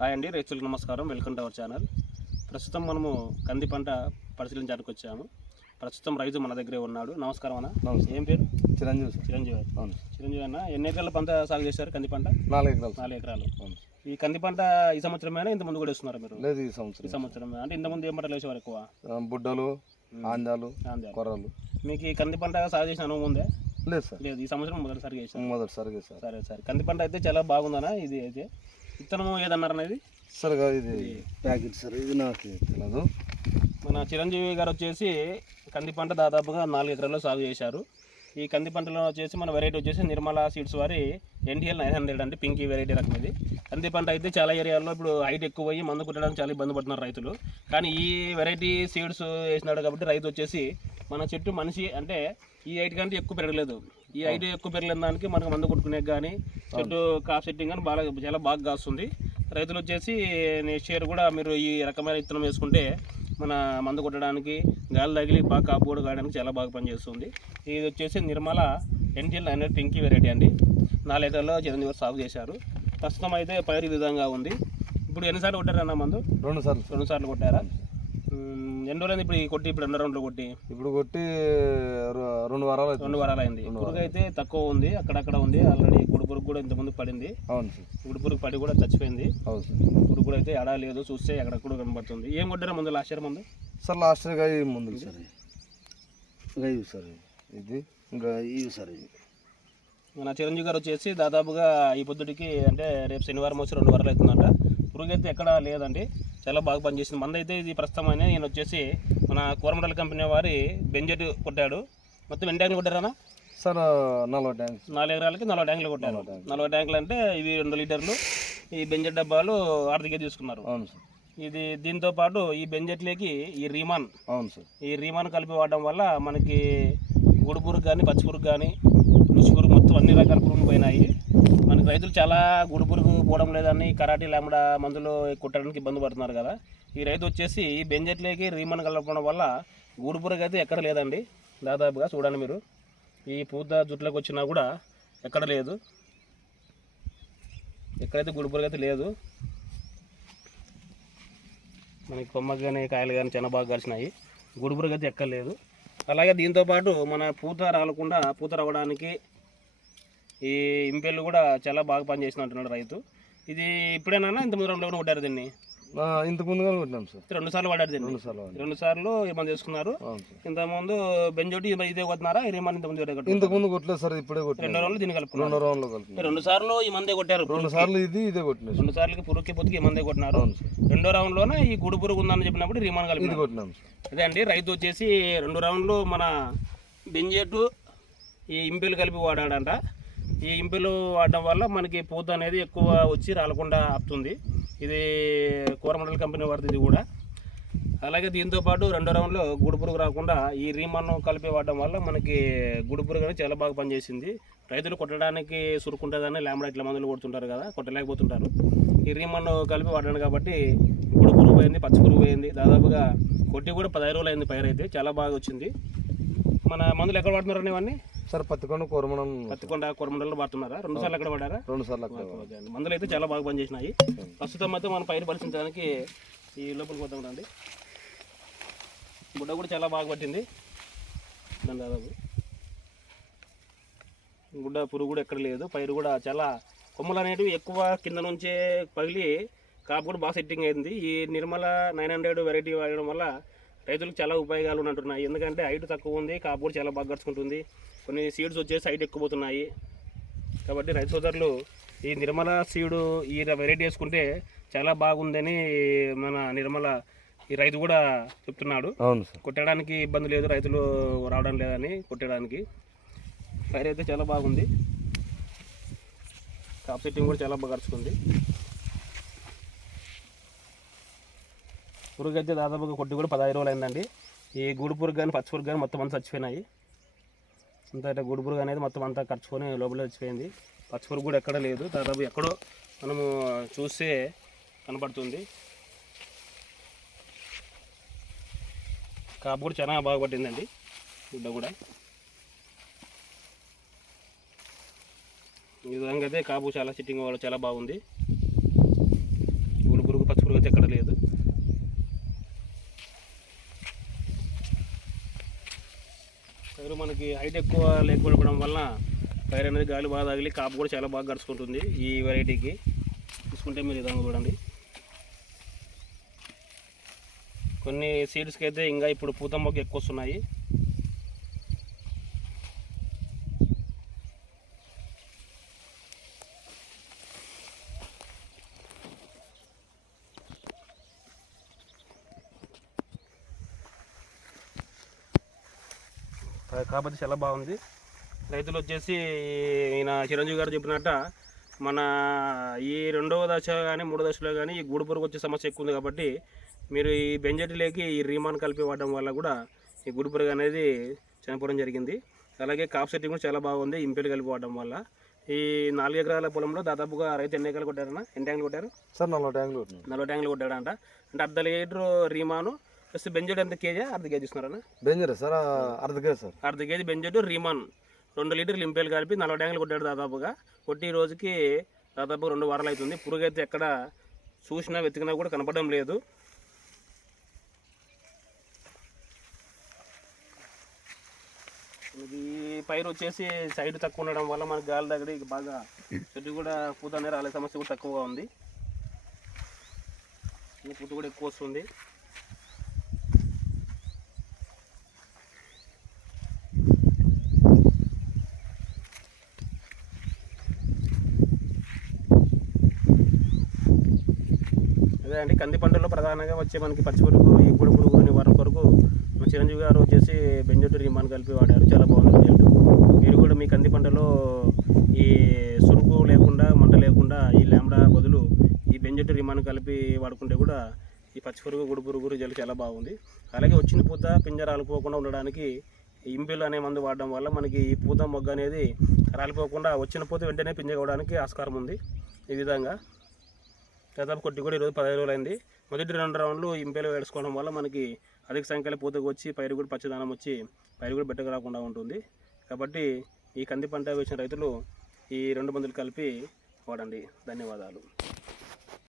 Hi అండి, రైతులకు నమస్కారం. Welcome to our channel. ప్రస్తుతం మనము కంది పంట పరిశీలించడానికి వచ్చాము. ప్రస్తుతం రైతు మన దగ్గరే ఉన్నాడు. నమస్కారం అన్న. ఏం పేరు? చిరంజీవి. చిరంజీవి. అవును, చిరంజీవి అన్న. ఎన్ని ఎకరాల పంట సాగు చేశారు? కంది పంట 4 ఎకరాలు. 4 ఎకరాలు. ఈ కంది పంట ఈ సంవత్సరమైనా ఇంత ముందు కూడా వేస్తున్నారు మీరు? లేదు, ఈ సంవత్సరం. అంటే ఇంతకుముందు ఏం పంటలు వేసేవారు? ఎక్కువ బుడ్డలు, ఆందాలు, కొర్రలు. మీకు ఈ కంది పంట సాగు చేసిన అనుభవం ఉందే? లేదు సార్. లేదు, ఈ సంవత్సరం మొదటిసారిగా వేసాను. మొదటిసారిగా సార్. సరే సరే. కంది పంట అయితే చాలా బాగుందన్నా. ఇది అయితే విత్తనం ఏదన్నారు అనేది? సార్ ఇది ప్యాకెట్ సార్. ఇది నాకు తెలియదు. మన చిరంజీవి గారు వచ్చేసి కంది పంట దాదాపుగా 4 ఎకరాల్లో సాగు చేశారు. ఈ కంది పంటలో వచ్చేసి మన వెరైటీ వచ్చేసి నిర్మలా సీడ్స్ వారి NTL 900 అంటే పింకీ వెరైటీ రకం ఇది. కంది పంట అయితే చాలా ఏరియాల్లో ఇప్పుడు హైట్ ఎక్కువ అయ్యి మందు కుట్టడానికి చాలా ఇబ్బంది పడుతున్నారు రైతులు. కానీ ఈ వెరైటీ సీడ్స్ వేసినాడు కాబట్టి రైతు వచ్చేసి మన చెట్టు మనిషి అంటే ఈ హైట్ కంటే ఎక్కువ పెరగలేదు. ఈ హైట్ ఎక్కువ పెరగలేని దానికి మనకు మందు కొట్టుకునే కానీ చెట్టు కాప్ సెట్టింగ్ కానీ చాలా బాగా కాస్తుంది. రైతులు వచ్చేసి నెక్స్ట్ ఇయర్ కూడా మీరు ఈ రకమైన విత్తనం వేసుకుంటే మన మందు కొట్టడానికి గాలి తగిలి బాగా కాపు కూడా కాయడానికి చాలా బాగా పనిచేస్తుంది. ఇది వచ్చేసి నిర్మల NTL 900 పింకీ వెరైటీ అండి. 4 ఎకరాల్లో చిరంజీవి సాగు చేశారు. ప్రస్తుతం అయితే పైరు ఈ విధంగా ఉంది. ఇప్పుడు ఎన్నిసార్లు కొట్టారన్న మందు? 2 సార్లు కొట్టారా? ఎన్ని రోజులు ఇప్పుడు కొట్టి? ఇప్పుడు 2 రౌండ్లు కొట్టి ఇప్పుడు కొట్టి 2 వారాలు. 2 వారాలు అయింది. పురుగు అయితే తక్కువ ఉంది, అక్కడక్కడ ఉంది. ఆల్రెడీ గుడుపురుగు కూడా ఇంతకుముందు పడింది. అవును సార్. గుడుపురుగు పడి కూడా చచ్చిపోయింది. అవును సార్. పురుగు కూడా అయితే ఎడా లేదు, చూస్తే ఎక్కడక్కడ కనబడుతుంది. ఏం కొట్టారా ముందు? లాస్ట్ ఇయర్ ముందు సార్. లాస్ట్ ఇయర్ ముందు సార్. ఇవి సార్. ఇది ఇంకా ఇవి సార్. ఇది మన చిరంజీవి గారు వచ్చేసి దాదాపుగా ఈ పొద్దుటికి అంటే రేపు శనివారం వచ్చి 2 వారాలు అవుతుందంట. పురుగు అయితే ఎక్కడ లేదండి, చాలా బాగా పనిచేసింది. మంది అయితే ఇది ప్రస్తుతం అయినా నేను వచ్చేసి మన కోరమండల్ కంపెనీ వారి బెంజెట్ కొట్టాడు. మొత్తం ఎన్ని ట్యాంకులు కొట్టారన్నా? Sir 40 tanks. 4 ఎకరాలకి 40 ట్యాంకులు కొట్టారు. 40 ట్యాంకులు అంటే ఇవి 2 లీటర్లు. ఈ బెంజెట్ డబ్బాలు 6 తీసుకున్నారు. అవును సార్. ఇది దీంతో పాటు ఈ బెంజెట్లోకి ఈ రీమాన్. అవును సార్. ఈ రీమాన్ కలిపి వాడడం వల్ల మనకి గుడి పురుగు కానీ పచ్చి పురుగు కానీ రుచి పురుగు మొత్తం అన్ని రకాల పురుగులు పోయినాయి. మనకి రైతులు చాలా గుడి పురుగు పోవడం లేదని కరాటీ లాంబడా మందులు కొట్టడానికి ఇబ్బంది పడుతున్నారు కదా. ఈ రైతు వచ్చేసి ఈ బెంజెట్లోకి రీమాన్ కలపడం వల్ల గుడి పురుగు అయితే ఎక్కడ లేదండి. దాదాపుగా చూడండి మీరు, ఈ పూత జుట్లోకి వచ్చినా కూడా ఎక్కడ లేదు. ఎక్కడైతే గుడి పురుగు అయితే లేదు. మనకి కొమ్మకు కానీ కాయలు కానీ చాలా బాగా కలిసినాయి. గుడి పురుగు అయితే ఎక్కడ లేదు. అలాగే దీంతోపాటు మన పూత రాలకుండా పూత రావడానికి ఈ ఇంపెళ్ళు కూడా చాలా బాగా పనిచేసిన అంటున్నాడు రైతు. ఇది ఇప్పుడేనా ఇంత ముందు 2 రోజులు కొట్టారు దీన్ని? ఇంతకు ముందుగా కొట్టినాం సార్. 2 సార్లు వాడారు దీన్ని. 2 సార్లు ఏమని చేసుకున్నారు? ఇంతకుముందు బెంజోటి ఇదే కొట్టినారా? రీమాన్ ఇంతకు ముందు కొట్టలేదు సార్. ఇప్పుడే కొట్టి 2 రౌండ్లు దీన్ని కలుపుకున్నారు. 2 రౌండ్లు కలిపి 2 సార్లు ఈ మందే కొట్టారు. 2 సార్లు ఇదే కొట్టినారు. 2 సార్లకి పురుగుకి పొత్తుకి ఈ మందే కొట్టినారు. 2వ రౌండ్లోనే ఈ గుడి పురుగు ఉందని చెప్పినప్పుడు రీమాన్ కలిపి కొట్టినాం. అదే అండి, రైతు వచ్చేసి 2 రౌండ్లు మన బెంజెట్ ఈ ఇంపెలు కలిపి వాడాడంట. ఈ ఇంపెలు వాడడం వల్ల మనకి పూత అనేది ఎక్కువ వచ్చి రాలకుండా ఆపుతుంది. ఇది కోరమండల్ కంపెనీ వాడుతుంది ఇది కూడా. అలాగే దీంతోపాటు 2వ రౌండ్లో గుడి పురుగు రాకుండా ఈ రీమాన్ కలిపి వాడడం వల్ల మనకి గుడి పురుగు అనేది చాలా బాగా పనిచేసింది. రైతులు కొట్టడానికి సురుకుంటుందని లాంబడా ఇట్లా మందులు కొడుతుంటారు కదా, కొట్టలేకపోతుంటారు. ఈ రీమాన్ కలిపి వాడాను కాబట్టి గుడి పురుగు పోయింది, పచ్చి పురుగు పోయింది. దాదాపుగా కొట్టి కూడా 15 రోజులు అయింది. పైరు అయితే చాలా బాగా వచ్చింది. మన మందులు ఎక్కడ వాడుతున్నారని ఇవన్నీ? సార్ పత్తికొండ కోరమండల్లో వాడుతున్నారా? 2 సార్లు ఎక్కడ వాడారా? 2 సార్లు. మందులు అయితే చాలా బాగా పనిచేసినాయి. ప్రస్తుతం అయితే మన పైరు పరిశీలించడానికి ఈ లోపలికి పోతాం రండి. గుడ్డ కూడా చాలా బాగా పట్టింది. దాని దాదాపు గుడ్డ పురుగు కూడా ఎక్కడ లేదు. పైరు కూడా చాలా కొమ్మలు అనేటివి ఎక్కువ కింద నుంచే పగిలి కాపు కూడా బాగా సెట్టింగ్ అయింది. ఈ నిర్మల 900 వెరైటీ వాడడం వల్ల రైతులకు చాలా ఉపయోగాలు ఉంటున్నాయి. ఎందుకంటే హైట్ తక్కువ ఉంది, కాపు కూడా చాలా బాగా గడుచుకుంటుంది. కొన్ని సీడ్స్ వచ్చేసి హైట్ ఎక్కువ పోతున్నాయి. కాబట్టి రైతు సోదరులు ఈ నిర్మల సీడు ఈ వెరైటీ వేసుకుంటే చాలా బాగుందని మన నిర్మల ఈ రైతు కూడా చెప్తున్నాడు. అవును సార్. కొట్టడానికి ఇబ్బంది లేదు, రైతులు రావడం లేదని కొట్టడానికి. పైరు అయితే చాలా బాగుంది. కాప్ సెట్టింగ్ కూడా చాలా బాగా గడుచుకుంది. పురుగు అయితే దాదాపుగా కొట్టి కూడా 15 రోజులు అయిందండి. ఈ గూడు పురుగు కానీ పచ్చి పురుగు కానీ మొత్తం అంతా చచ్చిపోయినాయి. అంతా గూడు పురుగు అనేది మొత్తం అంతా ఖర్చుకొని లోపల చచ్చిపోయింది. పచ్చి పురుగు కూడా ఎక్కడ లేదు. దాదాపు ఎక్కడో మనము చూస్తే కనపడుతుంది. కాపు కూడా చాలా బాగా పట్టిందండి. గుడ్డ కూడా ఈ విధంగా అయితే కాపు చాలా సిట్టింగ్ చాలా బాగుంది. పురుగు అయితే ఎక్కడ లేదు. పైరు మనకి హైట్ ఎక్కువ లేకపోవడం వల్ల పైరు అనేది గాలి బాగా తగిలి కాపు కూడా చాలా బాగా గడుచుకుంటుంది. ఈ వెరైటీకి చూసుకుంటే మీరు విధంగా చూడండి. కొన్ని సీడ్స్కి అయితే ఇంకా ఇప్పుడు పూత మొగ్గ ఎక్కువ వస్తున్నాయి. కాబట్టి చాలా బాగుంది. రైతులు వచ్చేసి ఈయన చిరంజీవి గారు చెప్పినట్ట మన ఈ 2వ దశ కానీ 3వ దశలో కానీ ఈ గూడు పురుగు వచ్చే సమస్య ఎక్కువ ఉంది. కాబట్టి మీరు ఈ బెంజటిలేకి ఈ రీమాన్ కలిపి వాడడం వల్ల కూడా ఈ గూడు పురుగు అనేది చనిపోవడం జరిగింది. అలాగే కాప్ సెట్టింగ్ కూడా చాలా బాగుంది ఇంపెల్ కలిపి వాడడం వల్ల. ఈ 4 ఎకరాల పొలంలో దాదాపుగా రైతు ఎన్ని ఎకరాలు కొట్టారన్నా? ఎన్ని ట్యాంకులు కొట్టారు సార్? 40 ట్యాంకులు. 40 ట్యాంకులు కొట్టాడంట. అంటే 1/2 లీటరు రీమాను ప్లస్ బెంజెట్ ఎంత కేజీ? 1/2 కేజీ ఇస్తున్నారన్నా? బెంజర్ సార్ 1/2 కేజీ సార్. 1/2 కేజీ బెంజెట్ రీమాన్ 2 లీటర్లు ఇంపేలు కలిపి 40 ట్యాంకులు కొట్టాడు దాదాపుగా. కొట్టి ఈ రోజుకి దాదాపు 2 వారాలు అవుతుంది. పురుగు అయితే ఎక్కడ చూసినా వెతికినా కూడా కనపడడం లేదు. ఇది పైరు వచ్చేసి సైడ్ తక్కువ ఉండడం వల్ల మనకి గాలి తగిలి బాగా చెట్టు కూడా పూత అనేది రాలే సమస్య కూడా తక్కువగా ఉంది. పూత కూడా ఎక్కువ వస్తుంది. అదే అండి, కంది పంటల్లో ప్రధానంగా వచ్చే మనకి పచ్చి పురుగు, ఈ గూడు పురుగు నివారణ కొరకు మన చిరంజీవి గారు వచ్చేసి బెంజోట్ రీమాన్ కలిపి వాడారు. చాలా బాగుంది రిజల్ట్. మీరు కూడా మీ కంది పంటలో ఈ సురుకు లేకుండా మంట లేకుండా ఈ లాంబ్డా బదులు ఈ బెంజోట్ రీమాన్ కలిపి వాడుకుంటే కూడా ఈ పచ్చి పురుగు, గూడు పురుగు రిజల్ట్ చాలా బాగుంది. అలాగే వచ్చిన పూత పింజ రాలిపోకుండా ఉండడానికి ఇంపెల్ అనే మందు వాడడం వల్ల మనకి ఈ పూత మొగ్గ అనేది రాలిపోకుండా వచ్చిన పూత వెంటనే పింజ కావడానికి ఆస్కారం ఉంది. ఈ విధంగా దాదాపు కొట్టి కూడా 15 రోజులు అయింది. మొదటి 2 రౌండ్లు ఇంపెల్ వేసుకోవడం వల్ల మనకి అధిక సంఖ్యలో పూతకు వచ్చి పైరు కూడా పచ్చదనం వచ్చి పైరు కూడా బెట్టగా రాకుండా ఉంటుంది. కాబట్టి ఈ కంది పంట వేసిన రైతులు ఈ 2 మందులు కలిపి వాడండి. ధన్యవాదాలు.